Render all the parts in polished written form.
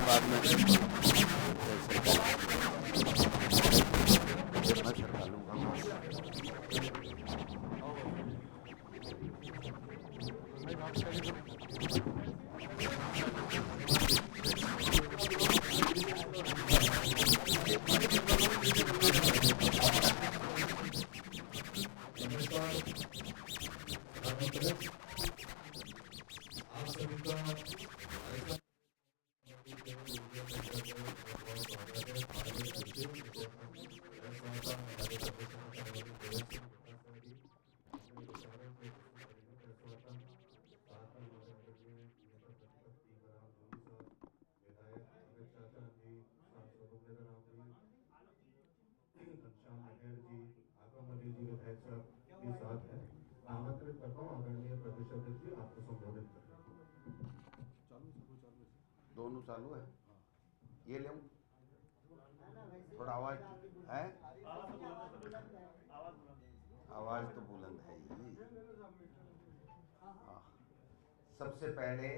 हैं बाद में। मैं सर खा लूँगा। आमंत्रित करता हूँ आदरणीय प्रदेश अध्यक्ष जी आपको संबोधित करें। दोनों चालू है। ये ले थोड़ा आवाज है, आवाज तो बुलंद है ही। सबसे पहले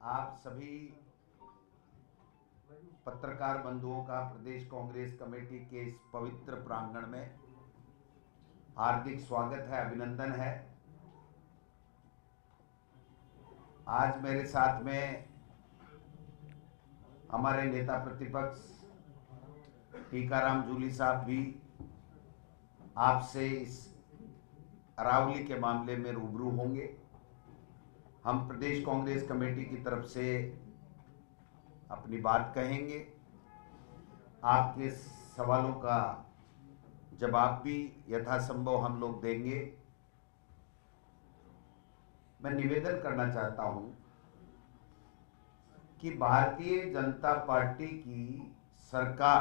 आप सभी पत्रकार बंधुओं का प्रदेश कांग्रेस कमेटी के इस पवित्र प्रांगण में हार्दिक स्वागत है, अभिनंदन है। आज मेरे साथ में हमारे नेता प्रतिपक्ष टीकाराम जूली साहब भी आपसे इस अरावली के मामले में रूबरू होंगे। हम प्रदेश कांग्रेस कमेटी की तरफ से अपनी बात कहेंगे, आपके सवालों का जवाब भी यथासंभव हम लोग देंगे। मैं निवेदन करना चाहता हूं कि भारतीय जनता पार्टी की सरकार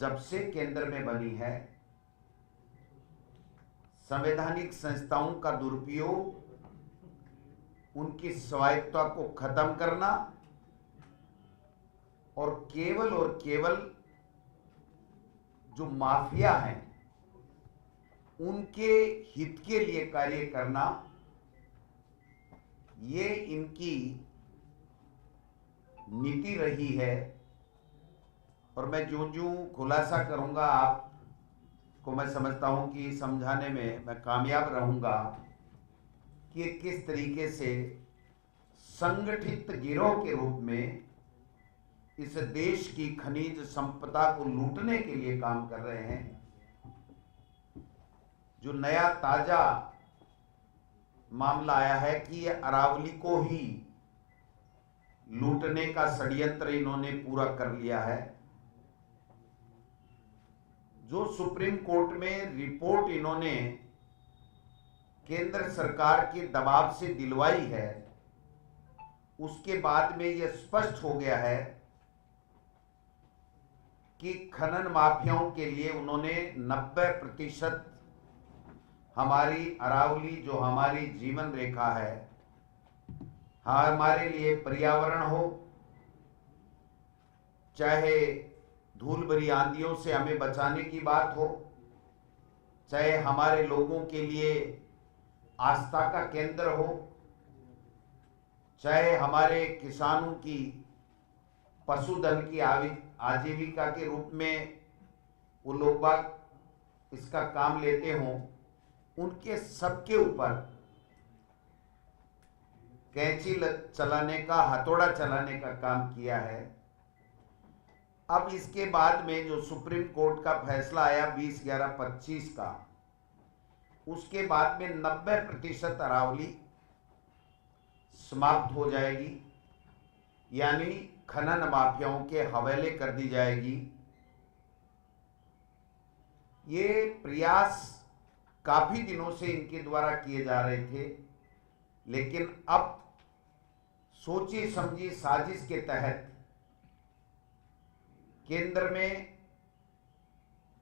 जब से केंद्र में बनी है, संवैधानिक संस्थाओं का दुरुपयोग, उनकी स्वायत्तता को खत्म करना और केवल जो माफिया हैं उनके हित के लिए कार्य करना, ये इनकी नीति रही है। और मैं जो खुलासा करूंगा आपको, मैं समझता हूं कि समझाने में मैं कामयाब रहूंगा कि किस तरीके से संगठित गिरोह के रूप में इस देश की खनिज संपदा को लूटने के लिए काम कर रहे हैं। जो नया ताजा मामला आया है कि अरावली को ही लूटने का षड्यंत्र इन्होंने पूरा कर लिया है। जो सुप्रीम कोर्ट में रिपोर्ट इन्होंने केंद्र सरकार के दबाव से दिलवाई है, उसके बाद में यह स्पष्ट हो गया है कि खनन माफियाओं के लिए उन्होंने 90% हमारी अरावली, जो हमारी जीवन रेखा है, हमारे लिए पर्यावरण हो, चाहे धूल भरी आंधियों से हमें बचाने की बात हो, चाहे हमारे लोगों के लिए आस्था का केंद्र हो, चाहे हमारे किसानों की पशुधन की आजीविका के रूप में वो लोग बाग इसका काम लेते हों, उनके सबके ऊपर कैंची चलाने का, हथौड़ा चलाने का काम किया है। अब इसके बाद में जो सुप्रीम कोर्ट का फैसला आया 20/11/25 का, उसके बाद में 90% अरावली समाप्त हो जाएगी, यानी खनन माफियाओं के हवाले कर दी जाएगी। ये प्रयास काफी दिनों से इनके द्वारा किए जा रहे थे, लेकिन अब सोची समझी साजिश के तहत केंद्र में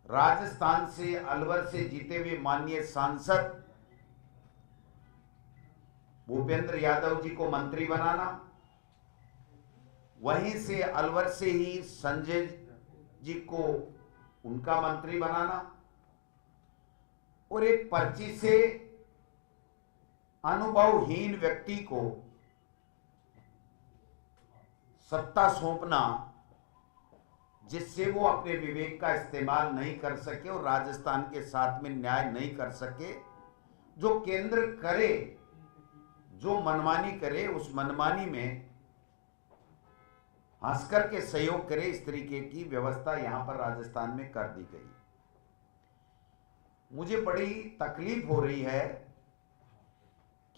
राजस्थान से, अलवर से जीते हुए माननीय सांसद भूपेंद्र यादव जी को मंत्री बनाना, वहीं से अलवर से ही संजय जी को उनका मंत्री बनाना, और एक पर्ची से अनुभवहीन व्यक्ति को सत्ता सौंपना जिससे वो अपने विवेक का इस्तेमाल नहीं कर सके और राजस्थान के साथ में न्याय नहीं कर सके, जो केंद्र करे, जो मनमानी करे, उस मनमानी में हंसकर के सहयोग करे, इस तरीके की व्यवस्था यहां पर राजस्थान में कर दी गई। मुझे बड़ी तकलीफ हो रही है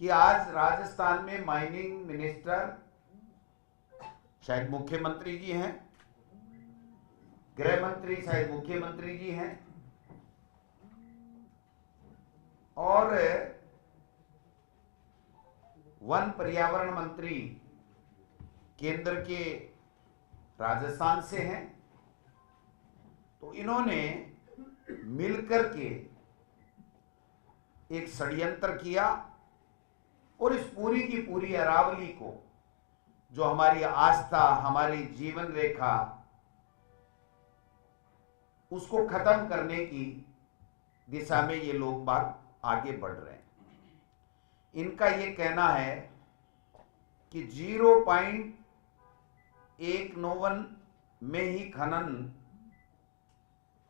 कि आज राजस्थान में माइनिंग मिनिस्टर शायद मुख्यमंत्री जी हैं, गृह मंत्री शायद मुख्यमंत्री जी हैं, और वन पर्यावरण मंत्री केंद्र के राजस्थान से हैं। तो इन्होंने मिलकर के एक षड्यंत्र किया और इस पूरी की पूरी अरावली को, जो हमारी आस्था, हमारी जीवन रेखा, उसको खत्म करने की दिशा में ये लोग बात आगे बढ़ रहे हैं। इनका ये कहना है कि 0.191 में ही खनन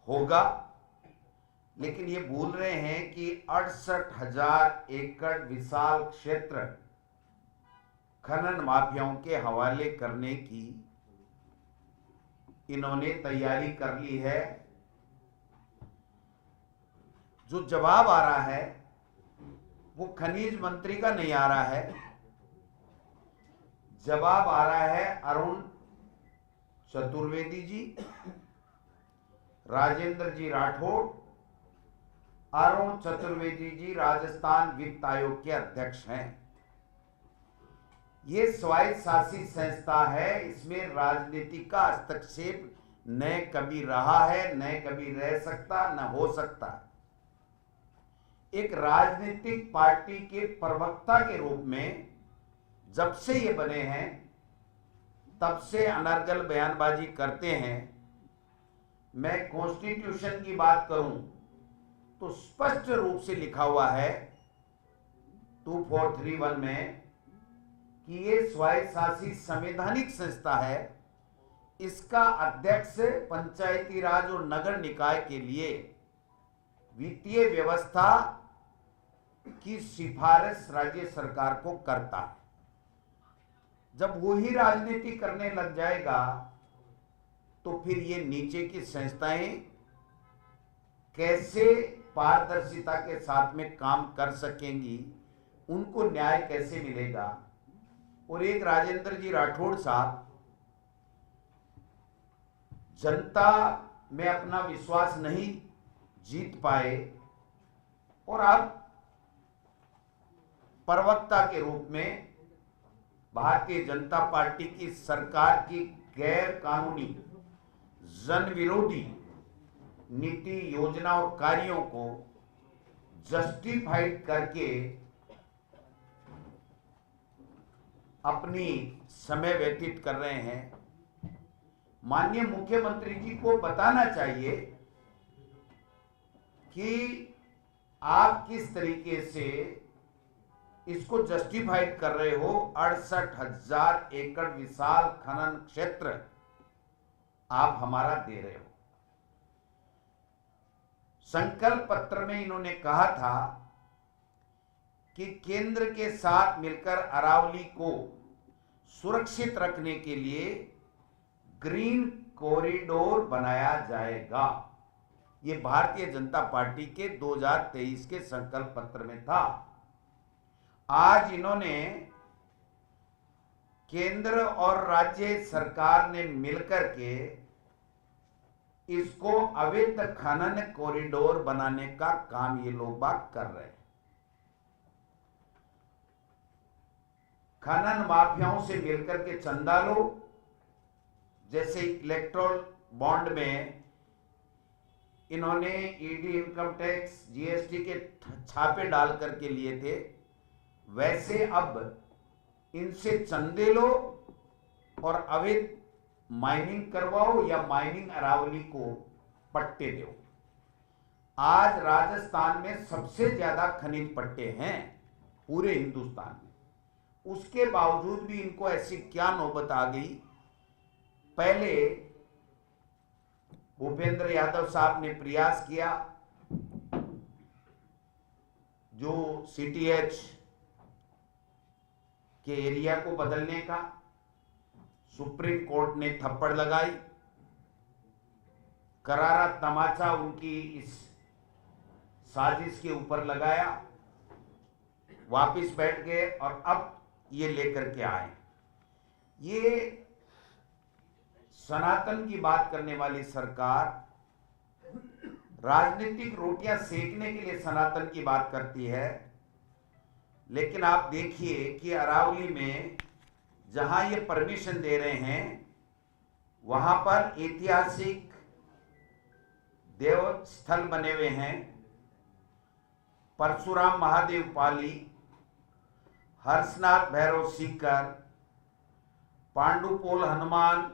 होगा, लेकिन ये भूल रहे हैं कि 68,000 एकड़ विशाल क्षेत्र खनन माफियाओं के हवाले करने की इन्होंने तैयारी कर ली है। जो जवाब आ रहा है वो खनिज मंत्री का नहीं आ रहा है, जवाब आ रहा है अरुण चतुर्वेदी जी, राजेंद्र जी राठौड़। अरुण चतुर्वेदी जी राजस्थान वित्त आयोग के अध्यक्ष हैं। ये स्वायत्त शासित संस्था है, इसमें राजनीति का हस्तक्षेप न कभी रहा है, न कभी रह सकता, न हो सकता। एक राजनीतिक पार्टी के प्रवक्ता के रूप में जब से ये बने हैं तब से अनर्गल बयानबाजी करते हैं। मैं कॉन्स्टिट्यूशन की बात करूं तो स्पष्ट रूप से लिखा हुआ है 2431 में कि ये स्वायत्त शासित संवैधानिक संस्था है। इसका अध्यक्ष पंचायती राज और नगर निकाय के लिए वित्तीय व्यवस्था की सिफारिश राज्य सरकार को करता है। जब वो ही राजनीति करने लग जाएगा तो फिर ये नीचे की संस्थाएं कैसे पारदर्शिता के साथ में काम कर सकेंगी, उनको न्याय कैसे मिलेगा। और एक राजेंद्र जी राठौड़ साहब जनता में अपना विश्वास नहीं जीत पाए और अब प्रवक्ता के रूप में भारतीय जनता पार्टी की सरकार की गैर कानूनी, जन विरोधी नीति, योजना और कार्यों को जस्टिफाइड करके अपनी समय व्यतीत कर रहे हैं। माननीय मुख्यमंत्री जी को बताना चाहिए कि आप किस तरीके से इसको जस्टिफाइड कर रहे हो। 68,000 एकड़ विशाल खनन क्षेत्र आप हमारा दे रहे हो। संकल्प पत्र में इन्होंने कहा था कि केंद्र के साथ मिलकर अरावली को सुरक्षित रखने के लिए ग्रीन कॉरिडोर बनाया जाएगा। ये भारतीय जनता पार्टी के 2023 के संकल्प पत्र में था। आज इन्होंने केंद्र और राज्य सरकार ने मिलकर के इसको अवैध खनन कॉरिडोर बनाने का काम ये लोग बात कर रहे हैं। खनन माफियाओं से मिलकर के चंदा लो, जैसे इलेक्ट्रोल बॉन्ड में इन्होंने ईडी, इनकम टैक्स, जीएसटी के छापे डाल करके लिए थे, वैसे अब इनसे चंदे लो और अवैध माइनिंग करवाओ या माइनिंग अरावली को पट्टे दो। आज राजस्थान में सबसे ज्यादा खनिज पट्टे हैं पूरे हिंदुस्तान में। उसके बावजूद भी इनको ऐसी क्या नौबत आ गई पहले भूपेंद्र यादव साहब ने प्रयास किया जो सीटीएच के एरिया को बदलने का, सुप्रीम कोर्ट ने थप्पड़ लगाई, करारा तमाचा उनकी इस साजिश के ऊपर लगाया, वापिस बैठ गए और अब ये लेकर के आए। ये सनातन की बात करने वाली सरकार राजनीतिक रोटियां सेकने के लिए सनातन की बात करती है, लेकिन आप देखिए कि अरावली में जहां ये परमिशन दे रहे हैं वहां पर ऐतिहासिक देव स्थल बने हुए हैं। परशुराम महादेव पाली, हर्षनाथ भैरव सीकर, पांडुपोल हनुमान,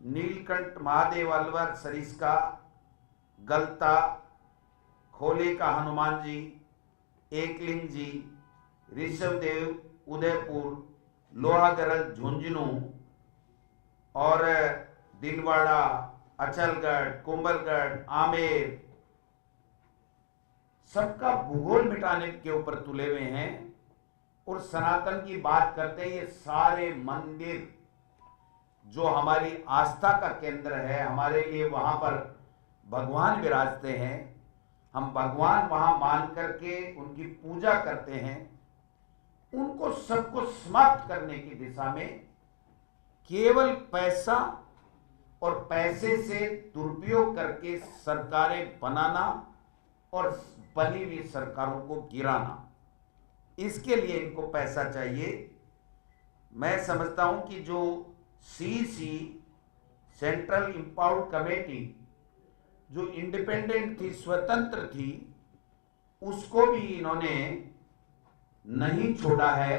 नीलकंठ महादेव अलवर सरिस्का, गलता, खोले का हनुमान जी, एकलिंग जी, ऋषभदेव उदयपुर, लोहागरल झुंझुनू और दिलवाड़ा, अचलगढ़, कुंभलगढ़, आमेर, सबका भूगोल मिटाने के ऊपर तुले हुए हैं और सनातन की बात करते हैं। ये सारे मंदिर जो हमारी आस्था का केंद्र है, हमारे लिए वहां पर भगवान विराजते हैं, हम भगवान वहां मान करके उनकी पूजा करते हैं, उनको सबको समाप्त करने की दिशा में केवल पैसा और पैसे से दुरुपयोग करके सरकारें बनाना और बनी हुई सरकारों को गिराना, इसके लिए इनको पैसा चाहिए। मैं समझता हूं कि जो सीसी सेंट्रल इंपावर्ड कमेटी जो इंडिपेंडेंट थी, स्वतंत्र थी, उसको भी इन्होंने नहीं छोड़ा है।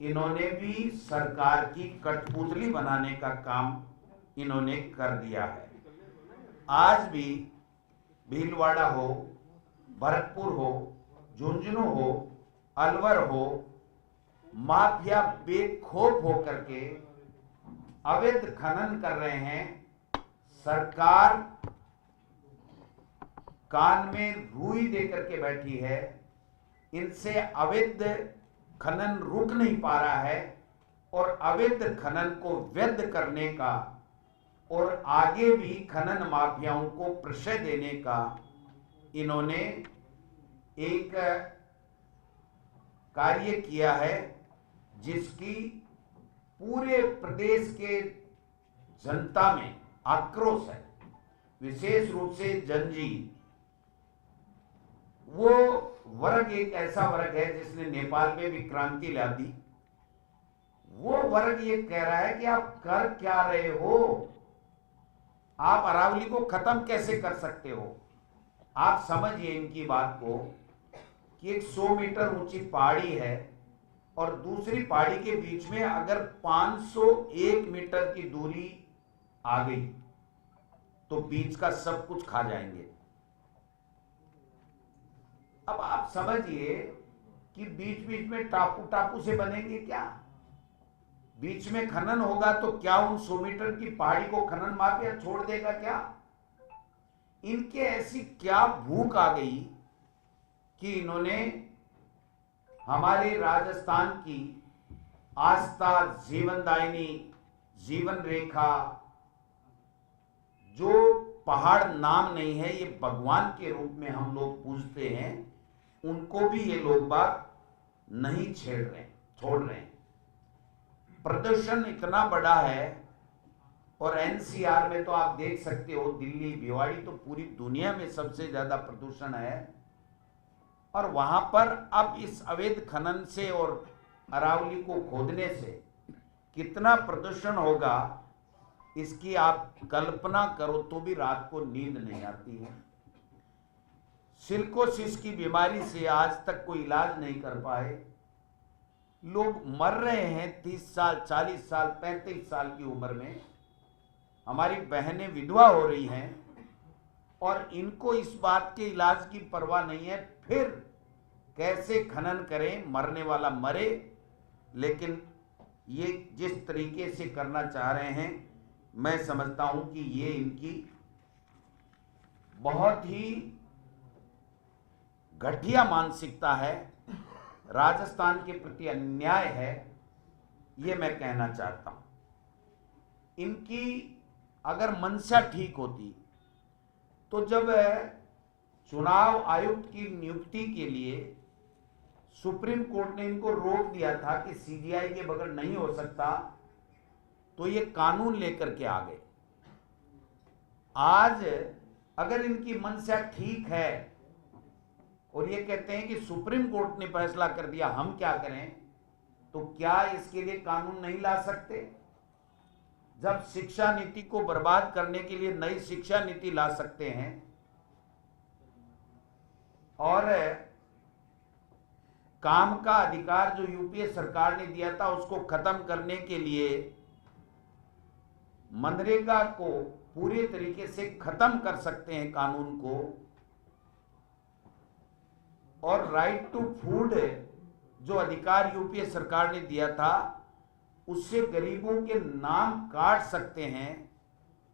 इन्होंने भी सरकार की कठपुतली बनाने का काम इन्होंने कर दिया है। आज भी भीलवाड़ा हो, भरतपुर हो, झुंझुनू हो, अलवर हो, माफिया बेखौफ होकर के अवैध खनन कर रहे हैं। सरकार कान में रुई देकर के बैठी है, इनसे अवैध खनन रुक नहीं पा रहा है और अवैध खनन को वैध करने का और आगे भी खनन माफियाओं को प्रश्रय देने का इन्होंने एक कार्य किया है, जिसकी पूरे प्रदेश के जनता में आक्रोश है, विशेष रूप से जनजीत। वो वर्ग एक ऐसा वर्ग है जिसने नेपाल में भी क्रांति ला दी। वो वर्ग ये कह रहा है कि आप कर क्या रहे हो, आप अरावली को खत्म कैसे कर सकते हो। आप समझिए इनकी बात को कि एक 100 मीटर ऊंची पहाड़ी है और दूसरी पहाड़ी के बीच में अगर 501 मीटर की दूरी आ गई तो बीच का सब कुछ खा जाएंगे। अब आप समझिए कि बीच बीच में टापू टापू से बनेंगे क्या, बीच में खनन होगा तो क्या उन 100 मीटर की पहाड़ी को खनन माफिया छोड़ देगा क्या। इनके ऐसी क्या भूख आ गई कि इन्होंने हमारे राजस्थान की आस्था, जीवनदायिनी, जीवन रेखा, जो पहाड़ नाम नहीं है, ये भगवान के रूप में हम लोग पूजते हैं, उनको भी ये लोग बात नहीं छोड़ रहे हैं। प्रदूषण इतना बड़ा है और एनसीआर में तो आप देख सकते हो, दिल्ली, भिवाड़ी तो पूरी दुनिया में सबसे ज्यादा प्रदूषण है। और वहां पर अब इस अवैध खनन से और अरावली को खोदने से कितना प्रदूषण होगा, इसकी आप कल्पना करो तो भी रात को नींद नहीं आती है। सिलिकोसिस की बीमारी से आज तक कोई इलाज नहीं कर पाए, लोग मर रहे हैं 30 साल, 40 साल, 35 साल की उम्र में। हमारी बहनें विधवा हो रही हैं और इनको इस बात के इलाज की परवाह नहीं है। फिर कैसे खनन करें, मरने वाला मरे। लेकिन ये जिस तरीके से करना चाह रहे हैं, मैं समझता हूं कि ये इनकी बहुत ही घटिया मानसिकता है, राजस्थान के प्रति अन्याय है, ये मैं कहना चाहता हूं। इनकी अगर मंशा ठीक होती तो जब चुनाव आयुक्त की नियुक्ति के लिए सुप्रीम कोर्ट ने इनको रोक दिया था कि सीबीआई के बगैर नहीं हो सकता, तो ये कानून लेकर के आ गए। आज अगर इनकी मंशा ठीक है और ये कहते हैं कि सुप्रीम कोर्ट ने फैसला कर दिया, हम क्या करें, तो क्या इसके लिए कानून नहीं ला सकते? जब शिक्षा नीति को बर्बाद करने के लिए नई शिक्षा नीति ला सकते हैं और काम का अधिकार जो यूपीए सरकार ने दिया था उसको खत्म करने के लिए मनरेगा को पूरे तरीके से खत्म कर सकते हैं कानून को, और राइट टू फूड जो अधिकार यूपीए सरकार ने दिया था उससे गरीबों के नाम काट सकते हैं,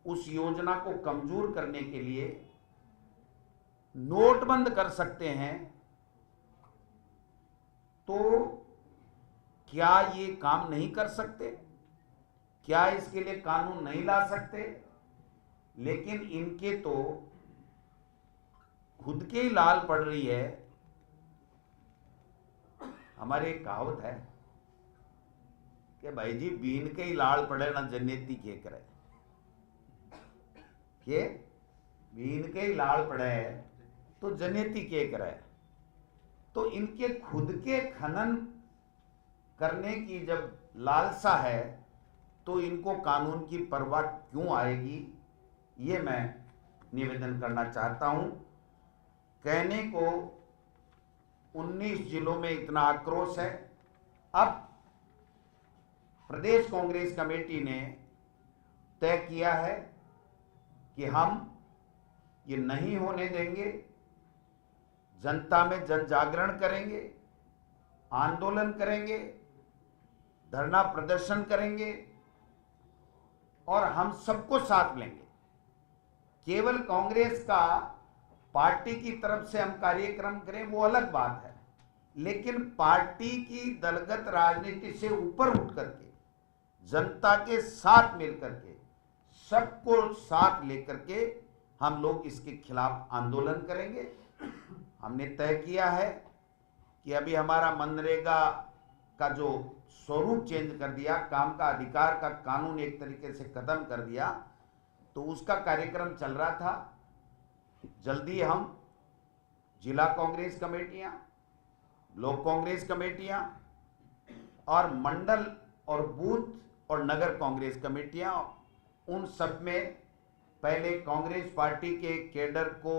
उस योजना को कमजोर करने के लिए नोटबंद कर सकते हैं, तो क्या ये काम नहीं कर सकते? क्या इसके लिए कानून नहीं ला सकते? लेकिन इनके तो खुद के ही लाल पड़ रही है। हमारे एक कहावत है कि भाई जी बीन के ही लाल पड़े ना जन्नती के करे, के बीन के ही लाल पड़े तो जन्नती के करे। तो इनके खुद के खनन करने की जब लालसा है तो इनको कानून की परवाह क्यों आएगी, ये मैं निवेदन करना चाहता हूं। कहने को 19 जिलों में इतना आक्रोश है। अब प्रदेश कांग्रेस कमेटी ने तय किया है कि हम ये नहीं होने देंगे, जनता में जन जागरण करेंगे, आंदोलन करेंगे, धरना प्रदर्शन करेंगे और हम सबको साथ लेंगे। केवल कांग्रेस का पार्टी की तरफ से हम कार्यक्रम करें वो अलग बात है, लेकिन पार्टी की दलगत राजनीति से ऊपर उठ करके जनता के साथ मिलकर के सबको साथ लेकर के हम लोग इसके खिलाफ आंदोलन करेंगे। हमने तय किया है कि अभी हमारा मनरेगा का जो स्वरूप चेंज कर दिया, काम का अधिकार का कानून एक तरीके से खत्म कर दिया, तो उसका कार्यक्रम चल रहा था। जल्दी हम जिला कांग्रेस कमेटियां, ब्लॉक कांग्रेस कमेटियां और मंडल और बूथ और नगर कांग्रेस कमेटियां, उन सब में पहले कांग्रेस पार्टी के कैडर को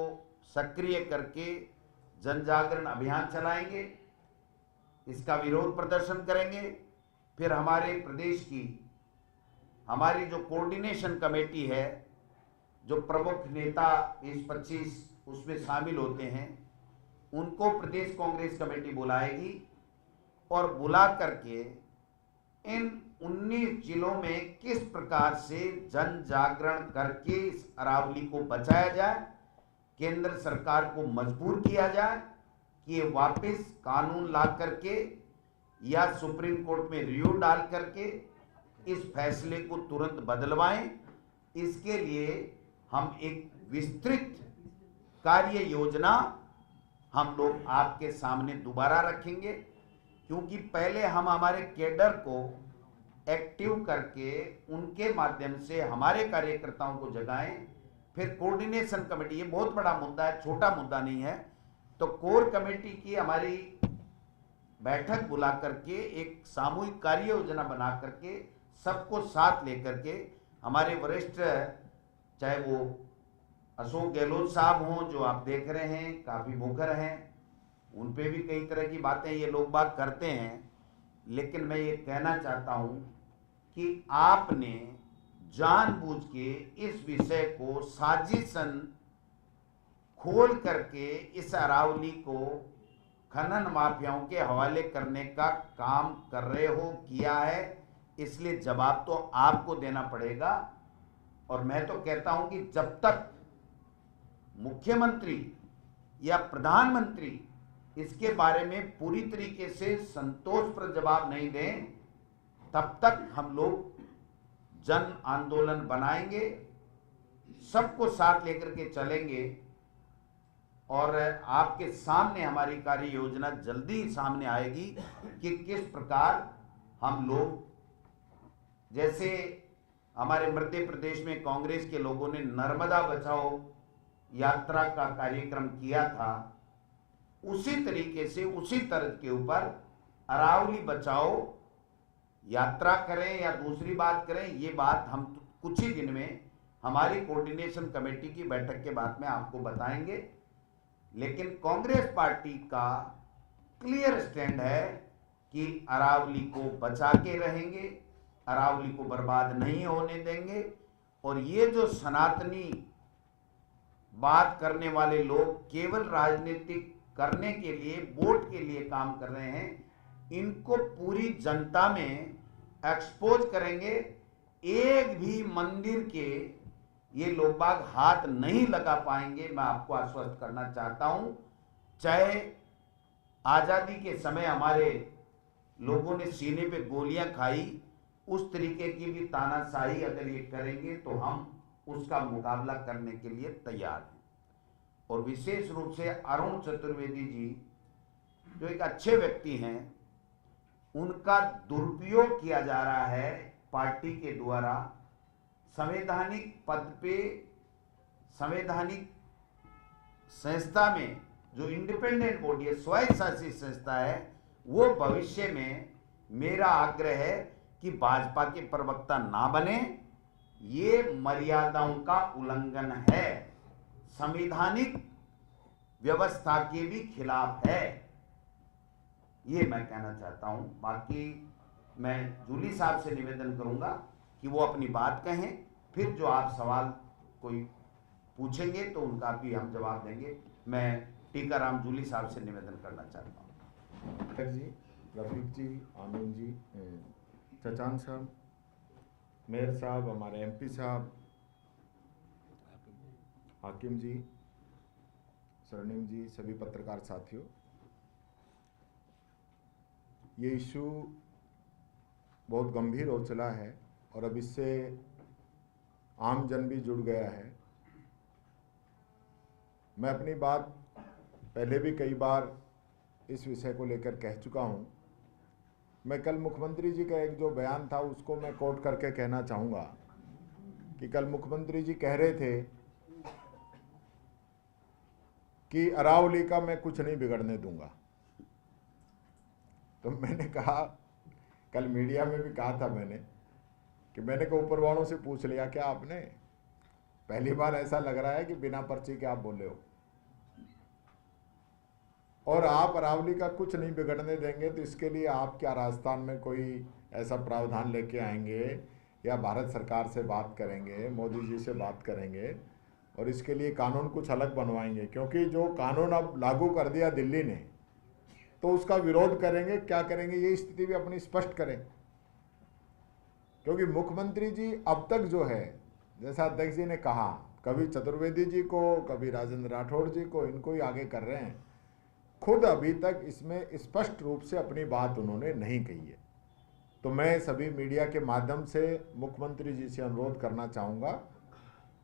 सक्रिय करके जन जागरण अभियान चलाएंगे, इसका विरोध प्रदर्शन करेंगे। फिर हमारे प्रदेश की हमारी जो कोऑर्डिनेशन कमेटी है, जो प्रमुख नेता 20-25 उसमें शामिल होते हैं, उनको प्रदेश कांग्रेस कमेटी बुलाएगी और बुला करके इन 19 जिलों में किस प्रकार से जन जागरण करके इस अरावली को बचाया जाए, केंद्र सरकार को मजबूर किया जाए कि ये वापस कानून ला करके या सुप्रीम कोर्ट में रिव्यू डाल करके इस फैसले को तुरंत बदलवाएं। इसके लिए हम एक विस्तृत कार्य योजना हम लोग आपके सामने दोबारा रखेंगे, क्योंकि पहले हम हमारे कैडर को एक्टिव करके उनके माध्यम से हमारे कार्यकर्ताओं को जगाएं। फिर कोऑर्डिनेशन कमेटी, ये बहुत बड़ा मुद्दा है, छोटा मुद्दा नहीं है, तो कोर कमेटी की हमारी बैठक बुला करके एक सामूहिक कार्य योजना बना करके सबको साथ लेकर के हमारे वरिष्ठ, चाहे वो अशोक गहलोत साहब हों जो आप देख रहे हैं काफ़ी मुखर हैं, उन पे भी कई तरह की बातें ये लोग बात करते हैं, लेकिन मैं ये कहना चाहता हूँ कि आपने जानबूझ के इस विषय को साजिशन खोल करके इस अरावली को खनन माफियाओं के हवाले करने का काम कर रहे हो, किया है, इसलिए जवाब तो आपको देना पड़ेगा। और मैं तो कहता हूं कि जब तक मुख्यमंत्री या प्रधानमंत्री इसके बारे में पूरी तरीके से संतोषप्रद जवाब नहीं दें, तब तक हम लोग जन आंदोलन बनाएंगे, सबको साथ लेकर के चलेंगे और आपके सामने हमारी कार्य योजना जल्दी सामने आएगी कि किस प्रकार हम लोग, जैसे हमारे मध्य प्रदेश में कांग्रेस के लोगों ने नर्मदा बचाओ यात्रा का कार्यक्रम किया था, उसी तरीके से उसी तर्ज के ऊपर अरावली बचाओ यात्रा करें या दूसरी बात करें। ये बात हम कुछ ही दिन में हमारी कोऑर्डिनेशन कमेटी की बैठक के बाद में आपको बताएंगे। लेकिन कांग्रेस पार्टी का क्लियर स्टैंड है कि अरावली को बचा के रहेंगे, अरावली को बर्बाद नहीं होने देंगे। और ये जो सनातनी बात करने वाले लोग केवल राजनीतिक करने के लिए, वोट के लिए काम कर रहे हैं, इनको पूरी जनता में एक्सपोज करेंगे। एक भी मंदिर के ये लोग बाग हाथ नहीं लगा पाएंगे, मैं आपको आश्वस्त करना चाहता हूं। चाहे आजादी के समय हमारे लोगों ने सीने पे गोलियां खाई, उस तरीके की भी तानाशाही अगर ये करेंगे तो हम उसका मुकाबला करने के लिए तैयार हैं। और विशेष रूप से अरुण चतुर्वेदी जी जो एक अच्छे व्यक्ति हैं, उनका दुरुपयोग किया जा रहा है पार्टी के द्वारा। संवैधानिक पद पे, संवैधानिक संस्था में जो इंडिपेंडेंट बॉडी है, स्वयंशासित संस्था है, वो भविष्य में मेरा आग्रह है कि भाजपा के प्रवक्ता ना बने। ये मर्यादाओं का उल्लंघन है, संवैधानिक व्यवस्था के भी खिलाफ है, ये मैं कहना चाहता हूं। बाकी मैं जूली साहब से निवेदन करूंगा कि वो अपनी बात कहें, फिर जो आप सवाल कोई पूछेंगे तो उनका भी हम जवाब देंगे। मैं टीकाराम जूली साहब से निवेदन करना चाहता हूँ। जी, रफीक जी, आनंद जी, चचान साहब, मेयर साहब, हमारे एमपी साहब, हाकिम जी, स्वर्णिम जी, सभी पत्रकार साथियों, ये इशू बहुत गंभीर हो चला है और अब इससे आम जन भी जुड़ गया है। मैं अपनी बात पहले भी कई बार इस विषय को लेकर कह चुका हूं। मैं कल मुख्यमंत्री जी का एक जो बयान था उसको मैं कोट करके कहना चाहूँगा कि कल मुख्यमंत्री जी कह रहे थे कि अरावली का मैं कुछ नहीं बिगड़ने दूंगा। तो मैंने कहा, कल मीडिया में भी कहा था मैंने कहा ऊपर वालों से पूछ लिया क्या आपने? पहली बार ऐसा लग रहा है कि बिना पर्ची के आप बोले हो और आप अरावली का कुछ नहीं बिगड़ने देंगे। तो इसके लिए आप क्या राजस्थान में कोई ऐसा प्रावधान लेके आएंगे या भारत सरकार से बात करेंगे, मोदी जी से बात करेंगे और इसके लिए कानून कुछ अलग बनवाएंगे? क्योंकि जो कानून अब लागू कर दिया दिल्ली ने, तो उसका विरोध करेंगे, क्या करेंगे ये स्थिति भी अपनी स्पष्ट करें। क्योंकि मुख्यमंत्री जी अब तक जो है, जैसा अध्यक्ष जी ने कहा, कभी चतुर्वेदी जी को, कभी राजेंद्र राठौड़ जी को, इनको ही आगे कर रहे हैं। खुद अभी तक इसमें स्पष्ट रूप से अपनी बात उन्होंने नहीं कही है। तो मैं सभी मीडिया के माध्यम से मुख्यमंत्री जी से अनुरोध करना चाहूँगा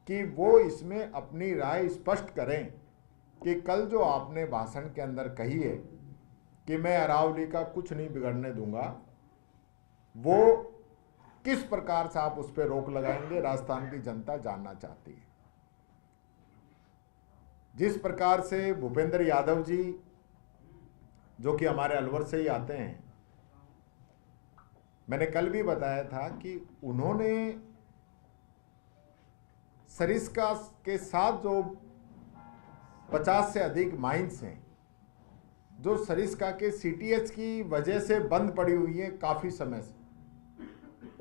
कि वो इसमें अपनी राय स्पष्ट करें कि कल जो आपने भाषण के अंदर कही है कि मैं अरावली का कुछ नहीं बिगड़ने दूंगा, वो किस प्रकार से आप उस पर रोक लगाएंगे, राजस्थान की जनता जानना चाहती है। जिस प्रकार से भूपेंद्र यादव जी, जो कि हमारे अलवर से ही आते हैं, मैंने कल भी बताया था कि उन्होंने सरिस्का के साथ जो 50 से अधिक माइंस हैं, जो सरिस्का के सीटीएच की वजह से बंद पड़ी हुई है काफ़ी समय से,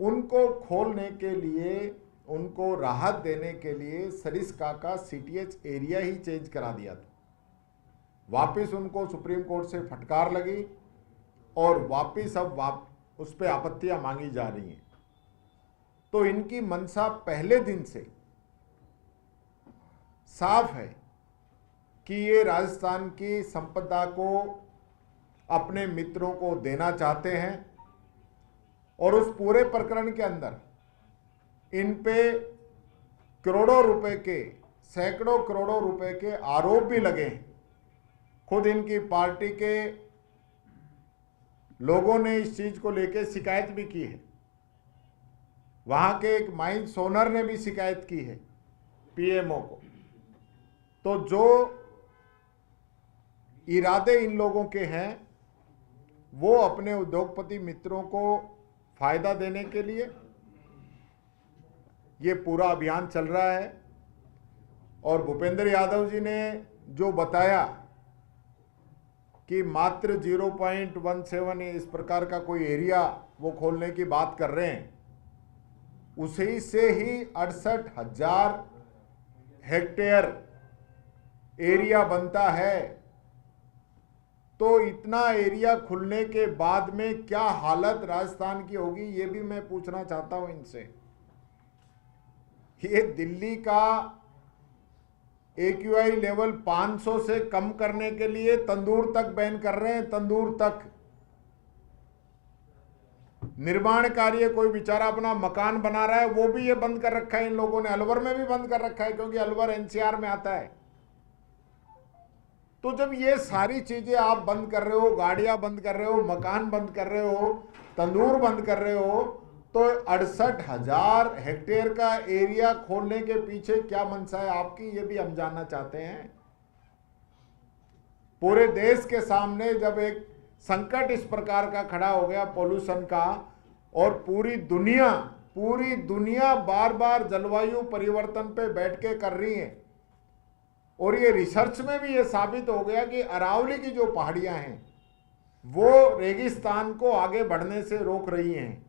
उनको खोलने के लिए, उनको राहत देने के लिए सरिस्का का सीटीएच एरिया ही चेंज करा दिया था। वापस उनको सुप्रीम कोर्ट से फटकार लगी और वापस अब उस पर आपत्तियां मांगी जा रही हैं। तो इनकी मंशा पहले दिन से साफ है कि ये राजस्थान की संपदा को अपने मित्रों को देना चाहते हैं और उस पूरे प्रकरण के अंदर इन पे करोड़ों रुपए के, सैकड़ों करोड़ों रुपए के आरोप भी लगे हैं। खुद इनकी पार्टी के लोगों ने इस चीज को लेकर शिकायत भी की है। वहां के एक माइंस ओनर ने भी शिकायत की है पीएमओ को। तो जो इरादे इन लोगों के हैं वो अपने उद्योगपति मित्रों को फायदा देने के लिए ये पूरा अभियान चल रहा है। और भूपेंद्र यादव जी ने जो बताया कि मात्र 0.17 इस प्रकार का कोई एरिया वो खोलने की बात कर रहे हैं, उसी से ही 68,000 हेक्टेयर एरिया बनता है। तो इतना एरिया खुलने के बाद में क्या हालत राजस्थान की होगी, ये भी मैं पूछना चाहता हूं इनसे। ये दिल्ली का AQI लेवल 500 से कम करने के लिए तंदूर तक बैन कर रहे हैं, तंदूर तक। निर्माण कार्य, कोई बेचारा अपना मकान बना रहा है वो भी ये बंद कर रखा है इन लोगों ने। अलवर में भी बंद कर रखा है क्योंकि अलवर NCR में आता है। तो जब ये सारी चीजें आप बंद कर रहे हो, गाड़ियां बंद कर रहे हो, मकान बंद कर रहे हो, तंदूर बंद कर रहे हो, तो 68,000 हेक्टेयर का एरिया खोलने के पीछे क्या मंशा है आपकी, ये भी हम जानना चाहते हैं। पूरे देश के सामने जब एक संकट इस प्रकार का खड़ा हो गया पोल्यूशन का, और पूरी दुनिया बार बार जलवायु परिवर्तन पे बैठ के कर रही है, और ये रिसर्च में भी ये साबित हो गया कि अरावली की जो पहाड़ियां हैं वो रेगिस्तान को आगे बढ़ने से रोक रही हैं,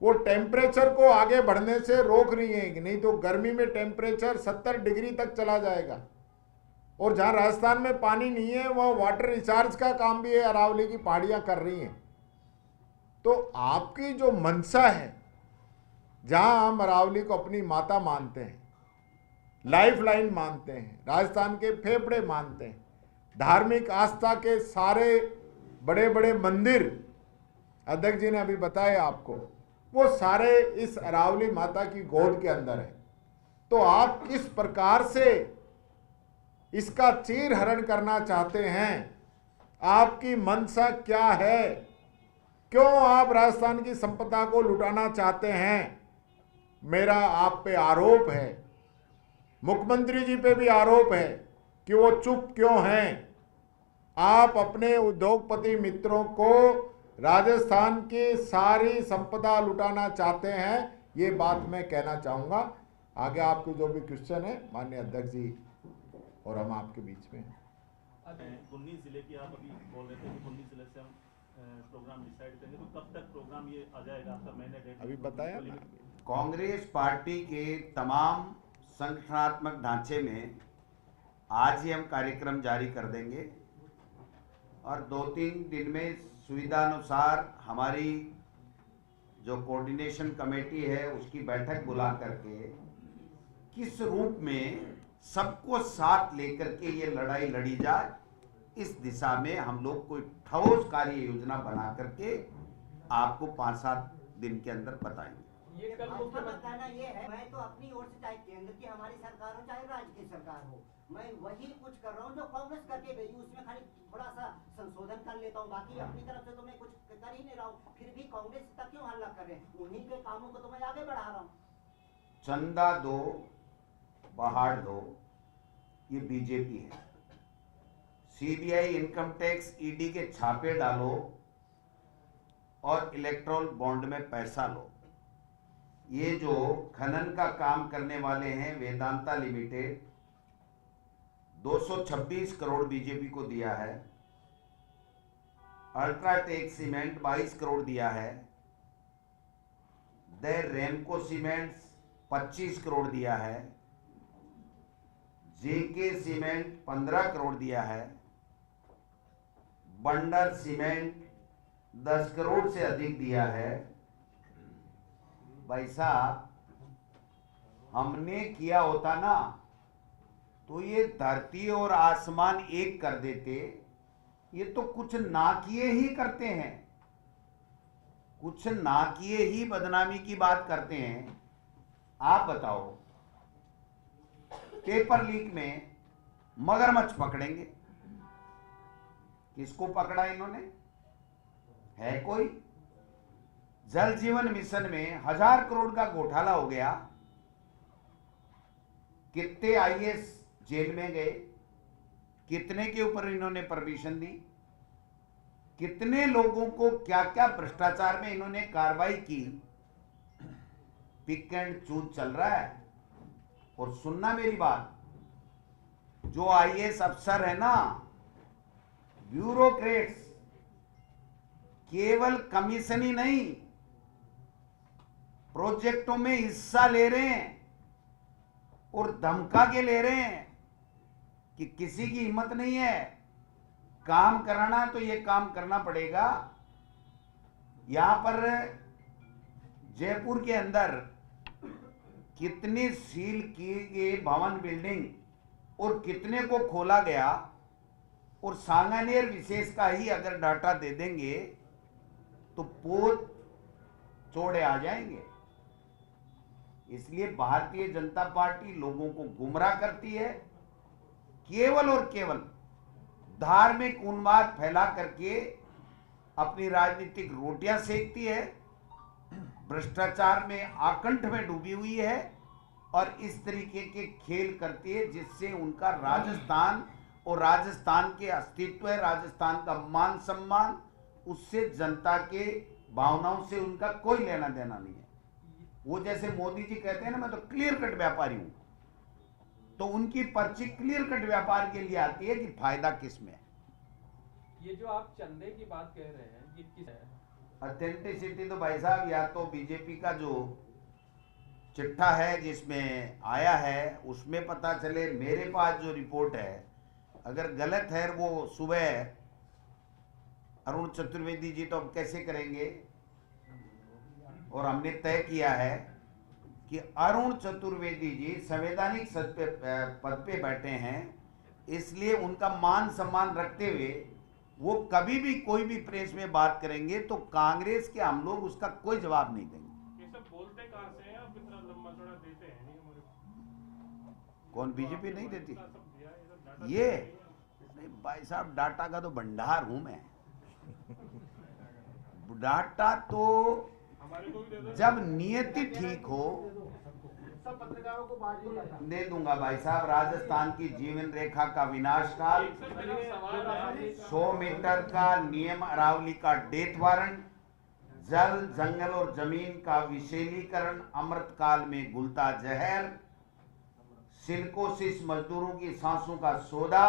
वो टेम्परेचर को आगे बढ़ने से रोक रही हैं। कि नहीं तो गर्मी में टेम्परेचर 70 डिग्री तक चला जाएगा। और जहां राजस्थान में पानी नहीं है वह वाटर रिचार्ज का काम भी है अरावली की पहाड़ियां कर रही हैं। तो आपकी जो मंशा है, जहां हम अरावली को अपनी माता मानते हैं, लाइफ लाइन मानते हैं, राजस्थान के फेफड़े मानते हैं, धार्मिक आस्था के सारे बड़े बड़े मंदिर अध्यक्ष जी ने अभी बताया आपको, वो सारे इस अरावली माता की गोद के अंदर है। तो आप किस प्रकार से इसका चीर हरण करना चाहते हैं, आपकी मंशा क्या है, क्यों आप राजस्थान की संपदा को लुटाना चाहते हैं? मेरा आप पे आरोप है, मुख्यमंत्री जी पे भी आरोप है कि वो चुप क्यों हैं। आप अपने उद्योगपति मित्रों को राजस्थान की सारी संपदा लुटाना चाहते हैं, ये बात मैं कहना चाहूंगा। आगे आपको जो भी क्वेश्चन है माननीय अध्यक्ष जी और हम आपके बीच में हैं। 19 जिले की आप अभी बोल रहे थे कि 19 जिले से हम प्रोग्राम डिसाइड करेंगे, तो कब तक प्रोग्राम ये आ जाएगा? आपका महीने डेट अभी बताया ना। कांग्रेस पार्टी के तमाम संगठनात्मक ढांचे में आज ही हम कार्यक्रम जारी कर देंगे और 2-3 दिन में सुविधानुसार हमारी जो कोऑर्डिनेशन कमेटी है उसकी बैठक बुला करके किस रूप में सबको साथ लेकर के ये लड़ाई लड़ी जाए, इस दिशा में हम लोग कोई ठोस कार्य योजना बना करके आपको 5-7 दिन के अंदर बताएंगे। ये कहना ये है, मैं तो अपनी ओर से चाहे केंद्र की हमारी सरकार हो चाहे राज्य की सरकार हो, मैं वही कुछ कर रहा हूँ जो कांग्रेस करके गई, उसमें खाली थोड़ा सा संशोधन कर लेता हूँ, बाकी अपनी तरफ से तो मैं कुछ कर ही नहीं रहा हूँ। फिर भी कांग्रेस तक क्यों हल्ला कर रहे हैं? उन्हीं के कामों को तो मैं आगे बढ़ा रहा हूँ। चंदा दो पहाड़ दो, ये बीजेपी है। CBI इनकम टैक्स ED के छापे डालो और इलेक्ट्रॉल बॉन्ड में पैसा लो। ये जो खनन का काम करने वाले हैं वेदांता लिमिटेड, 226 करोड़ बीजेपी को दिया है। अल्ट्राटेक सीमेंट 22 करोड़ दिया है। द रेमको सीमेंट 25 करोड़ दिया है। JK सीमेंट 15 करोड़ दिया है। बंडर सीमेंट 10 करोड़ से अधिक दिया है। भाई साहब, हमने किया होता ना तो ये धरती और आसमान एक कर देते। ये तो कुछ ना किए ही करते हैं, कुछ ना किए ही बदनामी की बात करते हैं। आप बताओ, पेपर लीक में मगरमच्छ पकड़ेंगे, किसको पकड़ा इन्होंने? है कोई? जल जीवन मिशन में 1000 करोड़ का घोटाला हो गया, कितने आईएएस जेल में गए, कितने के ऊपर इन्होंने परमिशन दी, कितने लोगों को क्या क्या भ्रष्टाचार में इन्होंने कार्रवाई की। पिक एंड चूज चल रहा है। और सुनना मेरी बात, जो आईएएस अफसर है ना, ब्यूरोक्रेट्स, केवल कमीशन ही नहीं, प्रोजेक्टों में हिस्सा ले रहे हैं और धमका के ले रहे हैं कि किसी की हिम्मत नहीं है, काम कराना तो ये काम करना पड़ेगा। यहां पर जयपुर के अंदर कितने सील किए गए भवन बिल्डिंग और कितने को खोला गया, और सांगानेर विशेष का ही अगर डाटा दे देंगे तो पोत चौड़े आ जाएंगे। इसलिए भारतीय जनता पार्टी लोगों को गुमराह करती है, केवल और केवल धार्मिक उन्माद फैला करके अपनी राजनीतिक रोटियां सेकती है, भ्रष्टाचार में आकंठ में डूबी हुई है और इस तरीके के खेल करती है जिससे उनका राजस्थान और राजस्थान के अस्तित्व, राजस्थान का मान सम्मान, उससे जनता के भावनाओं से उनका कोई लेना देना नहीं है। वो जैसे मोदी जी कहते हैं ना, मैं तो क्लियर कट व्यापारी हूं, तो उनकी पर्ची क्लियर कट व्यापार के लिए आती है कि फायदा किस में है। ये जो आप चंदे की बात कह रहे हैं, ये किस है? ऑथेंटिसिटी तो भाई साहब, या तो बीजेपी का जो चिट्ठा है जिसमें आया है उसमें पता चले। मेरे पास जो रिपोर्ट है, अगर गलत है वो सुबह अरुण चतुर्वेदी जी तो अब कैसे करेंगे, और हमने तय किया है कि अरुण चतुर्वेदी जी संवैधानिक पद पे बैठे हैं, इसलिए उनका मान सम्मान रखते हुए वो कभी भी कोई भी प्रेस में बात करेंगे तो कांग्रेस के हम लोग उसका कोई जवाब नहीं देंगे। ये सब बोलते कहाँ से हैं? आप इतना लंबा चौड़ा देते हैं नहीं हमारे। कौन? बीजेपी नहीं देती सब दिया है, सब डाटा ये? नहीं भाई साहब, डाटा का तो भंडार हूं मैं। डाटा तो हमारे को भी दे दो। जब नियति ठीक हो सब पत्रकारों को बांट दो डाटा। दे दूंगा भाई साहब। राजस्थान की जीवन रेखा का विनाशकाल, सर, मेरा सवाल है 100 मीटर का नियम अरावली का डेथ वारंट, जल जंगल और जमीन का विषैलीकरण, अमृतकाल में घुलता जहर, सिलिकोसिस मजदूरों की सांसों का सौदा,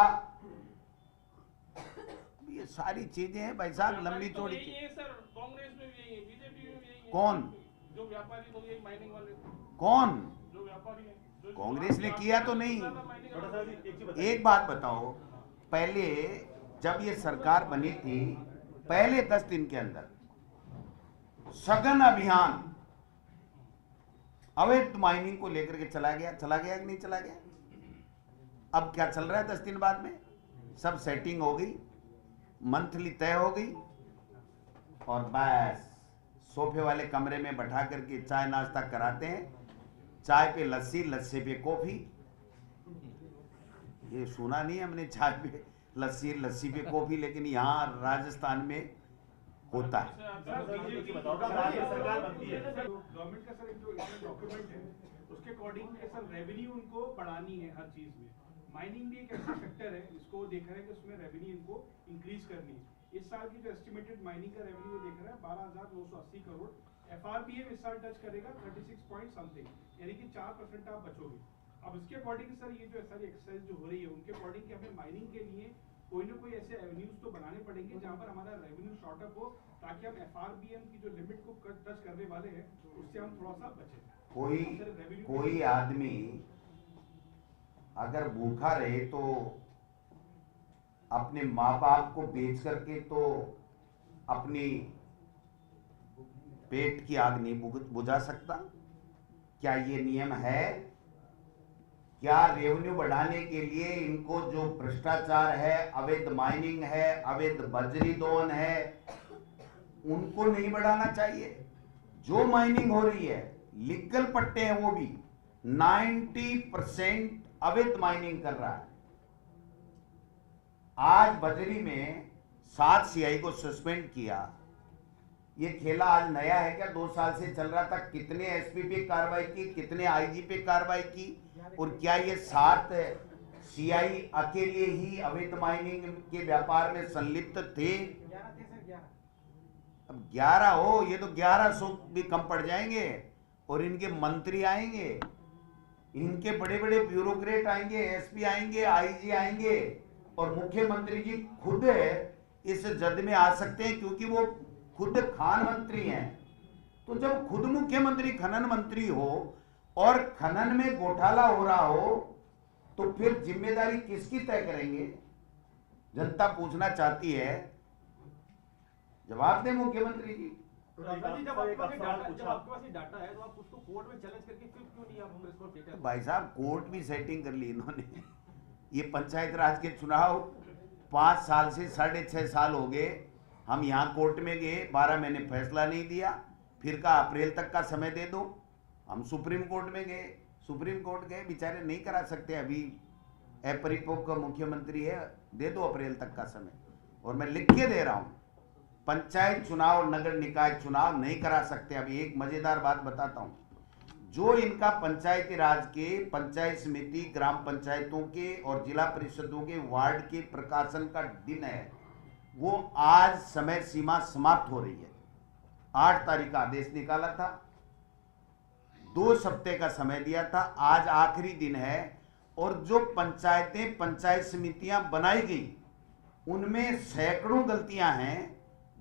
ये सारी चीजें हैं भाई साहब, लंबी चौड़ी यही है सर, कांग्रेस में भी यही है, बीजेपी में भी यही है। कौन? जो व्यापारी लोग, यही माइनिंग वाले, कौन? जो व्यापारी हैं, जो कांग्रेस ने किया तो नहीं। नहीं। एक बात बताओ, पहले जब ये सरकार बनी थी, पहले 10 दिन के अंदर सघन अभियान अवैध माइनिंग को लेकर के चला गया कि नहीं चला गया? अब क्या चल रहा है 10 दिन बाद में? सब सेटिंग हो गई, मंथली तय हो गई, और बस सोफे वाले कमरे में बैठा करके चाय नाश्ता कराते हैं, चाय पे लस्सी, लस्सी पे कॉफी। ये सुना नहीं हमने, चाय पे लस्सी, लस्सी पे कॉफी, लेकिन यहाँ राजस्थान में होता है। सरकार बनती है, गवर्नमेंट का सर एक जो डॉक्यूमेंट है उसके अकॉर्डिंग सर रेवेन्यू उनको बढ़ानी है हर चीज में। माइनिंग भी एक ऐसा सेक्टर है, इसको देख रहे हैं कि उसमें रेवेन्यू इनको इंक्रीज करनी है। इस साल की जो एस्टिमेटेड माइनिंग का रेवेन्यू देख रहे हैं 12,980 करोड़। एफआरपीएम इस साल टच करेगा 36 पॉइंट समथिंग, यानी कि 4% आप बचोगे। अब इसके अकॉर्डिंग सर ये जो सारी एक्सरसाइज जो हो रही है उनके अकॉर्डिंग कि हमें माइनिंग के लिए कोई ना कोई ऐसे एवेन्यूज तो बनाने पड़ेंगे जहां पर हमारा रेवेन्यू शॉर्ट अप हो, ताकि हम एफआरबीएम की जो लिमिट को टच करने वाले हैं उससे हम थोड़ा सा बचें। कोई आदमी अगर भूखा रहे तो अपने माँ बाप को बेच करके तो अपनी पेट की आग नहीं बुझा सकता? क्या ये नियम है? क्या रेवेन्यू बढ़ाने के लिए इनको जो भ्रष्टाचार है, अवैध माइनिंग है, अवैध बजरी दोहन है, उनको नहीं बढ़ाना चाहिए? जो माइनिंग हो रही है, लीगल पट्टे हैं, वो भी 90% अवैध माइनिंग कर रहा है। आज बजरी में 7 सीआई को सस्पेंड किया। ये खेला आज नया है क्या? 2 साल से चल रहा था। कितने एसपी पे कार्रवाई की, कितने आईजी पे कार्रवाई की, और क्या ये 7 सीआई अकेले ही अवैध माइनिंग के व्यापार में संलिप्त थे? अब 11 हो, ये तो 1100 भी कम पड़ जाएंगे। और इनके मंत्री आएंगे, इनके बड़े बड़े ब्यूरोक्रेट आएंगे, एसपी आएंगे, आईजी आएंगे, और मुख्यमंत्री जी खुद इस जद में आ सकते हैं, क्योंकि वो खुद खान मंत्री हैं। तो जब खुद मुख्यमंत्री खनन मंत्री हो और खनन में घोटाला हो रहा हो, तो फिर जिम्मेदारी किसकी तय करेंगे? जनता पूछना चाहती है, जवाब दें मुख्यमंत्री जी। तो राजस्थान जी, जब आपके पास ये डाटा है तो आप उसको कोर्ट में चैलेंज करके फिर क्यों नहीं आप कांग्रेस को देते हैं? भाई साहब, कोर्ट भी सेटिंग कर ली इन्होंने। ये पंचायत राज के चुनाव 5 साल से 6.5 साल हो गए। हम यहाँ कोर्ट में गए, 12 महीने फैसला नहीं दिया, फिर कहा अप्रैल तक का समय दे दो। हम सुप्रीम कोर्ट में गए, सुप्रीम कोर्ट गए, बेचारे नहीं करा सकते, अभी अपरिपक्व मुख्यमंत्री है, दे दो अप्रैल तक का समय। और मैं लिख के दे रहा हूँ, पंचायत चुनाव, नगर निकाय चुनाव नहीं करा सकते। अभी एक मजेदार बात बताता हूँ, जो इनका पंचायती राज के, पंचायत समिति, ग्राम पंचायतों के और जिला परिषदों के वार्ड के प्रकाशन का दिन है, वो आज समय सीमा समाप्त हो रही है। 8 तारीख का आदेश निकाला था, 2 सप्ताह का समय दिया था, आज आखिरी दिन है। और जो पंचायतें, पंचायत समितियां बनाई गई, उनमें सैकड़ों गलतियां हैं।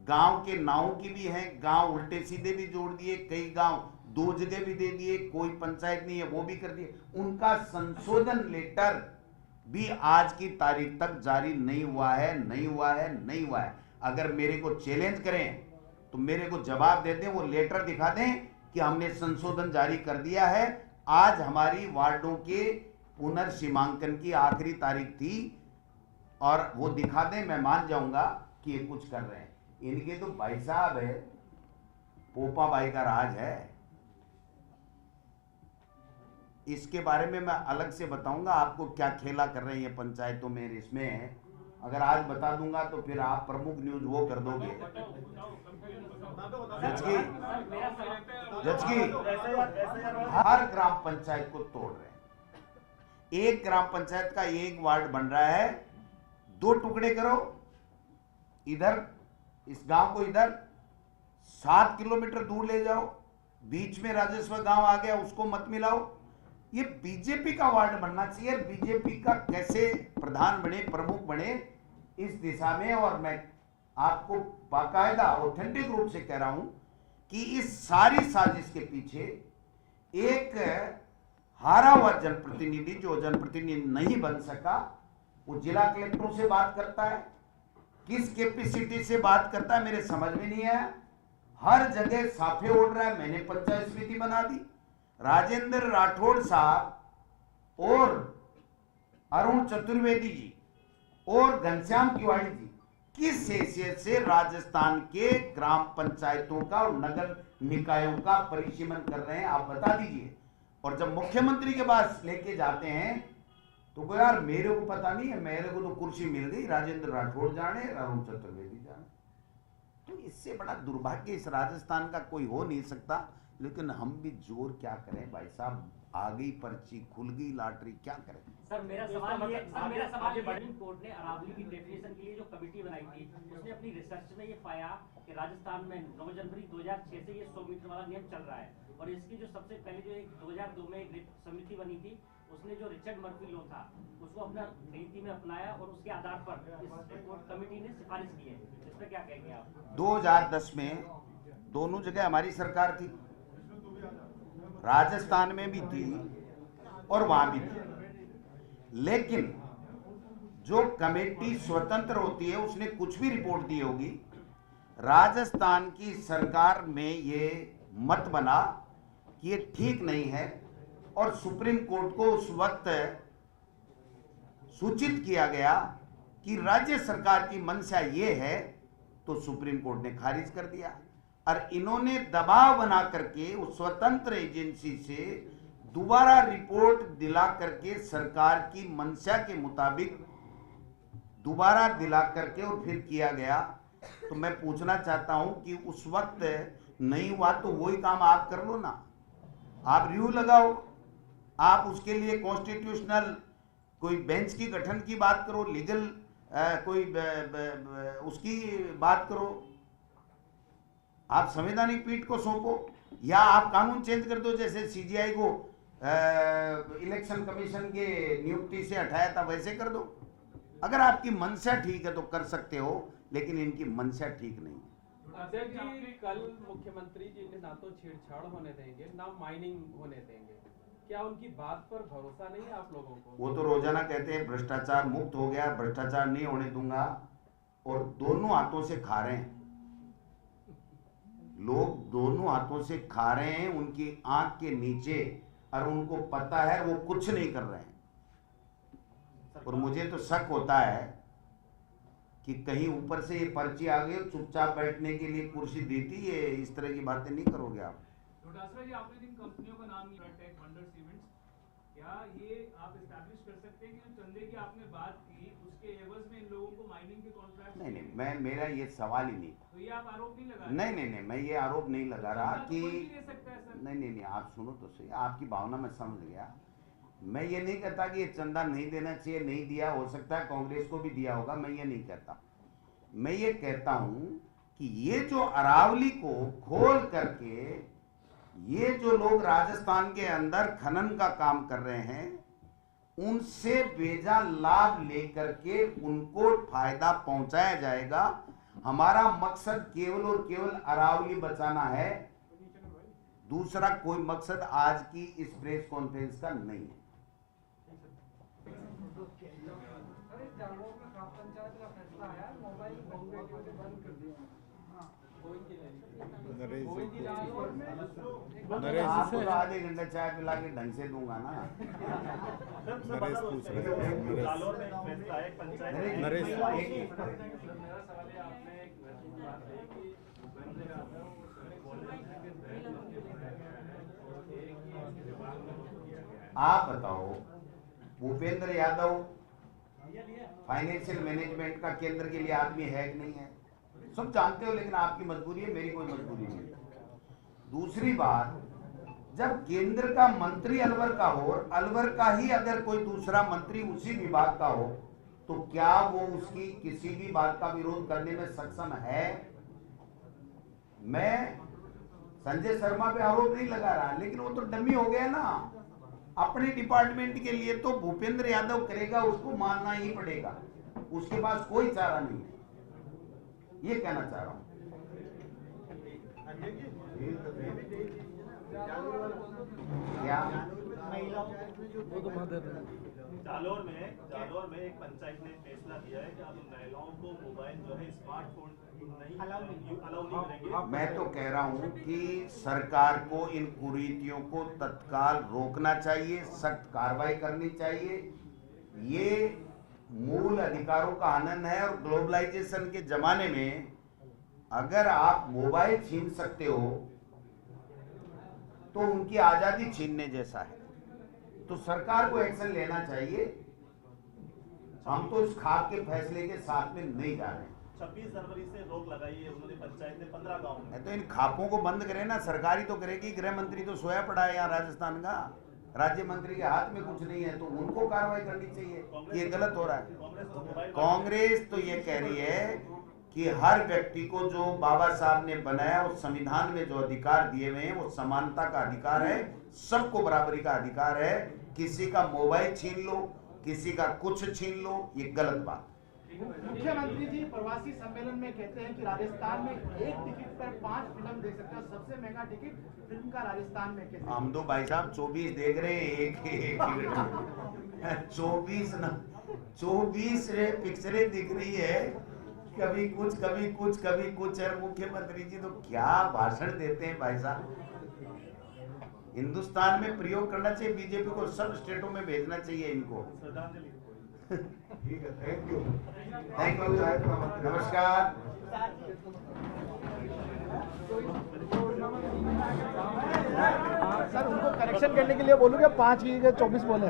गांव के नावों की भी हैं, गांव उल्टे सीधे भी जोड़ दिए, कई गांव 2 जगह भी दे दिए, कोई पंचायत नहीं है वो भी कर दिए। उनका संशोधन लेटर भी आज की तारीख तक जारी नहीं हुआ है, नहीं हुआ है, नहीं हुआ है। अगर मेरे को चैलेंज करें तो मेरे को जवाब दे दें, वो लेटर दिखा दें कि हमने संशोधन जारी कर दिया है। आज हमारी वार्डों के पुनर्सीमांकन की आखिरी तारीख थी, और वो दिखा दें, मैं मान जाऊंगा कि ये कुछ कर रहे हैं। इनके तो भाई साहब है, पोपा भाई का राज है। इसके बारे में मैं अलग से बताऊंगा आपको, क्या खेला कर रहे हैं ये पंचायतों में। इसमें अगर आज बता दूंगा तो फिर आप प्रमुख न्यूज वो कर दोगे। जज की हर ग्राम पंचायत को तोड़ रहे हैं। एक ग्राम पंचायत का एक वार्ड बन रहा है, 2 टुकड़े करो, इधर इस गांव को इधर 7 किलोमीटर दूर ले जाओ, बीच में राजस्व गांव आ गया, उसको मत मिलाओ। ये बीजेपी का वार्ड बनना चाहिए। बीजेपी का कैसे प्रधान बने, प्रमुख बने इस दिशा में। और मैं आपको बाकायदा ऑथेंटिक रूप से कह रहा हूं कि इस सारी साजिश के पीछे एक हारा हुआ जनप्रतिनिधि, जो जनप्रतिनिधि नहीं बन सका, वो जिला कलेक्टरों से बात करता है, किस कैपेसिटी से बात करता है मेरे समझ में नहीं आया। हर जगह साफे ओढ़ रहा है, मैंने पंचायत समिति बना दी। राजेंद्र राठौड़ साहब और अरुण चतुर्वेदी जी और घनश्याम तिवारी जी किस हैसियत से राजस्थान के ग्राम पंचायतों का और नगर निकायों का परिसीमन कर रहे हैं, आप बता दीजिए। और जब मुख्यमंत्री के पास लेके जाते हैं तो यार मेरे को पता नहीं है, मेरे को तो कुर्सी मिल गई, राजेंद्र राठौड़ जाने, अरुण चतुर्वेदी जाने। तो इससे बड़ा दुर्भाग्य इस राजस्थान का कोई हो नहीं सकता। लेकिन हम भी जोर क्या करें भाई साहब, आ गई पर्ची, खुल गई लॉटरी, क्या करें। सर मेरा सवाल ये, सुप्रीम कोर्ट ने अरावली की डेफिनेशन के लिए जो कमेटी बनाई थी, उसने अपनी रिसर्च में ये पाया कि राजस्थान में 9 जनवरी 2006 से ये 100 मीटर वाला नियम चल रहा है। और इसकी जो सबसे पहले जो एक 2002 में एक समिति बनी थी, उसने जो रिचर्ड मर्फी लॉ था उसको अपना नीति में अपनाया, और उसके आधार पर इस कमेटी ने सिफारिश की है। इस पर क्या कहेंगे आप? 2010 में दोनों जगह हमारी सरकार थी, राजस्थान में भी थी और वहां भी थी। लेकिन जो कमेटी स्वतंत्र होती है, उसने कुछ भी रिपोर्ट दी होगी, राजस्थान की सरकार में ये मत बना कि ये ठीक नहीं है, और सुप्रीम कोर्ट को उस वक्त सूचित किया गया कि राज्य सरकार की मंशा ये है, तो सुप्रीम कोर्ट ने खारिज कर दिया। और इन्होंने दबाव बना करके उस स्वतंत्र एजेंसी से दोबारा रिपोर्ट दिला करके सरकार की मंशा के मुताबिक दोबारा दिला करके और फिर किया गया। तो मैं पूछना चाहता हूं कि उस वक्त नहीं हुआ तो वही काम आप कर लो ना, आप रिव्यू लगाओ, आप उसके लिए कॉन्स्टिट्यूशनल कोई बेंच की गठन की बात करो, लीगल कोई उसकी बात करो, आप संवैधानिक पीठ को सौंपो, या आप कानून चेंज कर दो, जैसे सीजीआई को इलेक्शन कमीशन के नियुक्ति से हटाया था वैसे कर दो। अगर आपकी मंशा ठीक है तो कर सकते हो, लेकिन इनकी मंशा ठीक नहीं है। अध्यक्ष जी, कल मुख्यमंत्री जी ने ना तो छेड़छाड़ होने देंगे ना माइनिंग होने देंगे, क्या उनकी बात पर भरोसा नहीं है आप लोगों को? वो तो रोजाना कहते हैं भ्रष्टाचार मुक्त हो गया, भ्रष्टाचार नहीं होने दूंगा, और दोनों हाथों से खा रहे हैं लोग, दोनों हाथों से खा रहे हैं उनकी आंख के नीचे, और उनको पता है वो कुछ नहीं कर रहे हैं। और मुझे तो शक होता है कि कहीं ऊपर से ये पर्ची आ गई, चुपचाप बैठने के लिए कुर्सी देती है, इस तरह की बातें नहीं करोगे आप। डोटासरा जी, आपने जिन कंपनियों का नाम लिया, टेक वंडर सीमेंट्स, क्या ये आप एस्टैब्लिश कर सकते हैं कि जो चंदे की आपने बात की उसके एवज में इन लोगों को माइनिंग के कॉन्ट्रैक्ट? नहीं, मेरा ये सवाल ही नहीं था। तो ये आप आरोप नहीं लगा? नहीं, मैं ये आरोप नहीं लगा रहा कि दे सकता है सर? नहीं, आप सुनो तो सही, आपकी भावना मैं समझ गया। मैं ये नहीं कहता कि ये चंदा नहीं देना चाहिए, नहीं दिया, हो सकता है कांग्रेस को भी दिया होगा, मैं ये नहीं कहता। मैं ये कहता हूं कि ये जो अरावली को खोल करके ये जो लोग राजस्थान के अंदर खनन का काम कर रहे हैं, उनसे बेजा लाभ लेकर के उनको फायदा पहुंचाया जाएगा। हमारा मकसद केवल और केवल अरावली बचाना है, दूसरा कोई मकसद आज की इस प्रेस कॉन्फ्रेंस का नहीं है। नरेश आपको तो आधे घंटे चाय पिला के ढंग से दूंगा ना। नरेश पूछ रहे हैं। जालोर में एक फैसला है, पंचायत नरेश मेरा सवाल है, आपने एक महत्वपूर्ण बात कही कि भूपेंद्र यादव आप बताओ, भूपेंद्र यादव फाइनेंशियल मैनेजमेंट का केंद्र के लिए आदमी है कि नहीं है? सब जानते हो, लेकिन आपकी मजबूरी है, मेरी कोई मजबूरी नहीं। दूसरी बात, जब केंद्र का मंत्री अलवर का हो और अलवर का ही अगर कोई दूसरा मंत्री उसी विभाग का हो, तो क्या वो उसकी किसी भी बात का विरोध करने में सक्षम है? मैं संजय शर्मा पे आरोप नहीं लगा रहा, लेकिन वो तो डमी हो गया ना अपने डिपार्टमेंट के लिए। तो भूपेंद्र यादव करेगा, उसको मानना ही पड़ेगा, उसके पास कोई चारा नहीं है, ये कहना चाह रहा हूं। क्या जालोर में एक पंचायत ने फैसला दिया है कि अब महिलाओं को मोबाइल जो है स्मार्टफोन नहीं अलाउ नहीं करेंगे। मैं तो कह रहा हूं कि सरकार को इन कुरीतियों को तत्काल रोकना चाहिए, सख्त कार्रवाई करनी चाहिए। ये मूल अधिकारों का हनन है, और ग्लोबलाइजेशन के जमाने में अगर आप मोबाइल छीन सकते हो तो उनकी आजादी छीनने जैसा है। तो सरकार को एक्शन लेना चाहिए। हम तो इस खाप के फैसले के साथ में नहीं जा रहे। 26 जनवरी से रोक लगाई है उन्होंने पंचायत ने 15 गाँव में। तो इन खापों को बंद करें ना, सरकारी तो करेगी। गृह मंत्री तो सोया पड़ा है यहाँ राजस्थान का, राज्य मंत्री के हाथ में कुछ नहीं है, तो उनको कार्रवाई करनी चाहिए। ये गलत हो रहा है। कांग्रेस तो ये कह रही है कि हर व्यक्ति को जो बाबा साहब ने बनाया, उस संविधान में जो अधिकार दिए हुए हैं, वो समानता का अधिकार है, सबको बराबरी का अधिकार है। किसी का मोबाइल छीन लो, किसी का कुछ छीन लो, ये गलत बात। मुख्यमंत्री जी प्रवासी सम्मेलन में कहते हैं कि राजस्थान में एक टिकट पर 5 फिल्म देख सकते हैं, सबसे महंगा टिकट फिल्म का राजस्थान में। कैसे? हम तो भाई साहब 24 देख रहे हैं एक टिकट 24 पिक्चरें दिख रही है, कभी कुछ कभी कुछ कभी कुछ। और मुख्यमंत्री जी तो क्या भाषण देते हैं भाई साहब। हिंदुस्तान में प्रयोग करना चाहिए, बीजेपी को सब स्टेटों में भेजना चाहिए इनको। ठीक है, थैंक यू। थैंक यू, नमस्कार। सर उनको करेक्शन करने के लिए बोलूँगा 5 की जगह 24 बोले।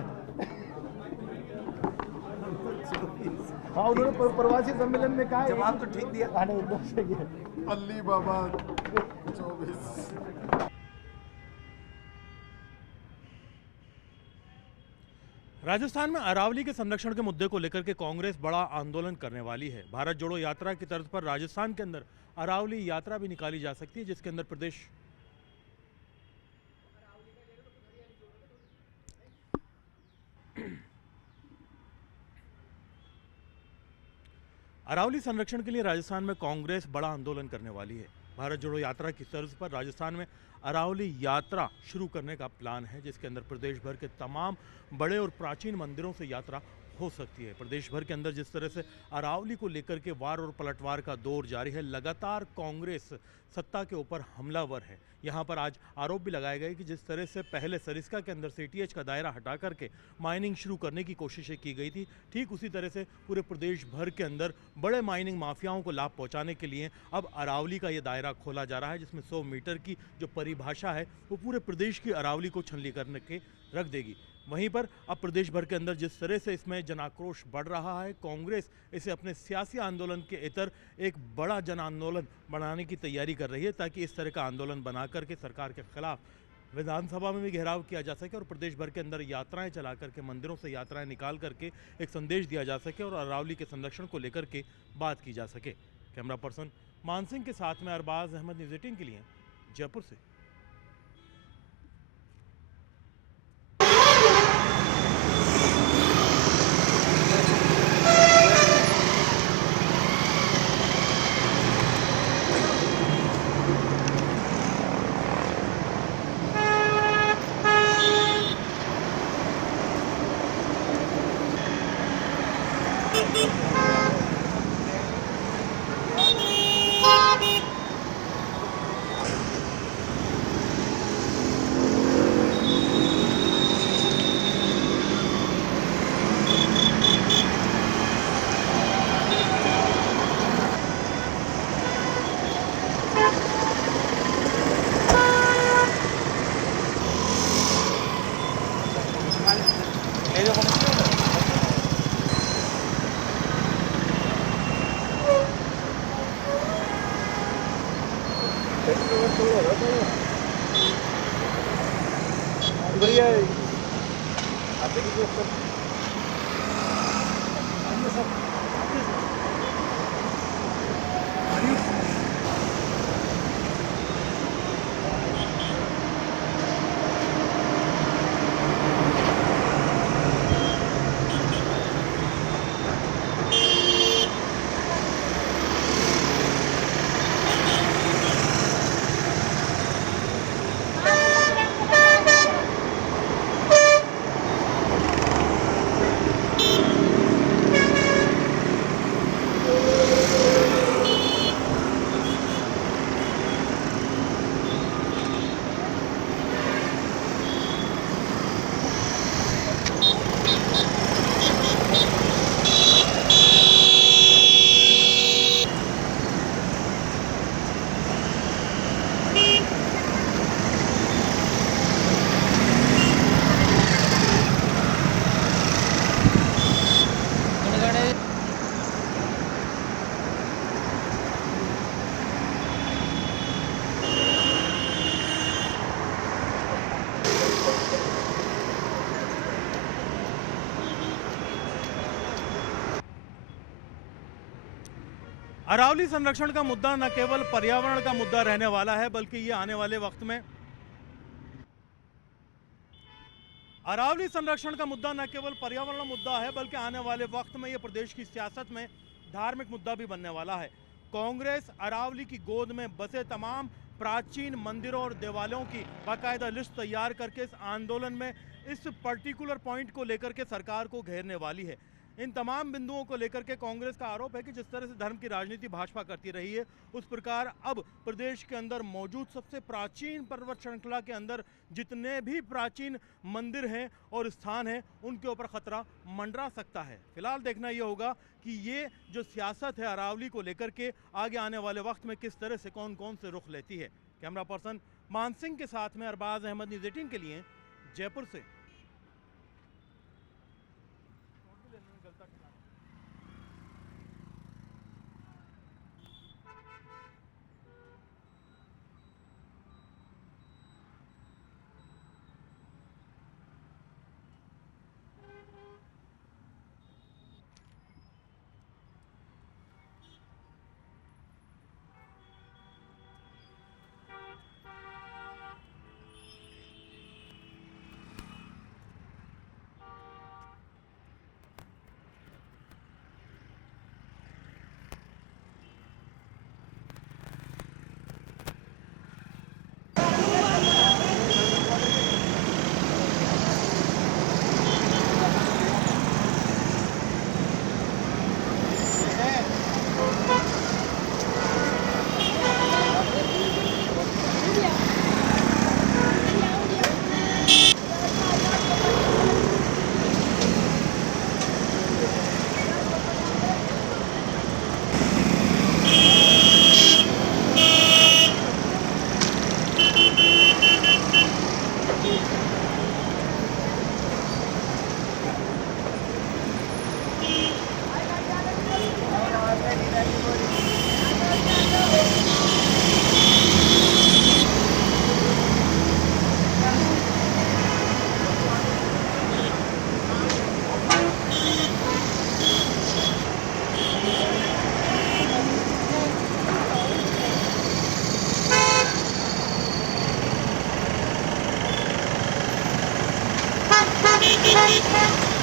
हाँ उन्होंने प्रवासी सम्मेलन में कहा जवाब तो ठीक दिया। अली बाबा 24। राजस्थान में अरावली के संरक्षण के मुद्दे को लेकर के कांग्रेस बड़ा आंदोलन करने वाली है। भारत जोड़ो यात्रा की तर्ज पर राजस्थान के अंदर अरावली यात्रा भी निकाली जा सकती है, जिसके अंदर प्रदेश अरावली संरक्षण के लिए राजस्थान में कांग्रेस बड़ा आंदोलन करने वाली है। भारत जोड़ो यात्रा की तर्ज पर राजस्थान में अरावली यात्रा शुरू करने का प्लान है, जिसके अंदर प्रदेश भर के तमाम बड़े और प्राचीन मंदिरों से यात्रा हो सकती है। प्रदेश भर के अंदर जिस तरह से अरावली को लेकर के वार और पलटवार का दौर जारी है, लगातार कांग्रेस सत्ता के ऊपर हमलावर है। यहाँ पर आज आरोप भी लगाए गए कि जिस तरह से पहले सरिस्का के अंदर सीटीएच का दायरा हटा करके माइनिंग शुरू करने की कोशिशें की गई थी, ठीक उसी तरह से पूरे प्रदेश भर के अंदर बड़े माइनिंग माफियाओं को लाभ पहुंचाने के लिए अब अरावली का ये दायरा खोला जा रहा है, जिसमें 100 मीटर की जो परिभाषा है वो पूरे प्रदेश की अरावली को छलनी करने के रख देगी। वहीं पर अब प्रदेश भर के अंदर जिस तरह से इसमें जनाक्रोश बढ़ रहा है, कांग्रेस इसे अपने सियासी आंदोलन के इतर एक बड़ा जन आंदोलन बनाने की तैयारी कर रही है, ताकि इस तरह का आंदोलन बना करके सरकार के खिलाफ विधानसभा में भी घेराव किया जा सके और प्रदेश भर के अंदर यात्राएं चला करके, मंदिरों से यात्राएं निकाल करके एक संदेश दिया जा सके और अरावली के संरक्षण को लेकर के बात की जा सके। कैमरा पर्सन मान सिंह के साथ में अरबाज अहमद, न्यूज़ 18 के लिए जयपुर से। अरावली संरक्षण का मुद्दा न केवल पर्यावरण का मुद्दा रहने वाला है, बल्कि ये आने वाले वक्त में अरावली संरक्षण का मुद्दा न केवल पर्यावरण मुद्दा है, बल्कि आने वाले वक्त में ये प्रदेश की सियासत में धार्मिक मुद्दा भी बनने वाला है। कांग्रेस अरावली की गोद में बसे तमाम प्राचीन मंदिरों और देवालयों की बाकायदा लिस्ट तैयार करके इस आंदोलन में इस पर्टिकुलर पॉइंट को लेकर के सरकार को घेरने वाली है। इन तमाम बिंदुओं को लेकर के कांग्रेस का आरोप है कि जिस तरह से धर्म की राजनीति भाजपा करती रही है, उस प्रकार अब प्रदेश के अंदर मौजूद सबसे प्राचीन पर्वत श्रृंखला के अंदर जितने भी प्राचीन मंदिर हैं और स्थान हैं, उनके ऊपर खतरा मंडरा सकता है। फिलहाल देखना यह होगा कि ये जो सियासत है अरावली को लेकर के आगे आने वाले वक्त में किस तरह से कौन कौन से रुख लेती है। कैमरा पर्सन मान सिंह के साथ में अरबाज अहमद, न्यूज़ 18 के लिए जयपुर से। Thank you.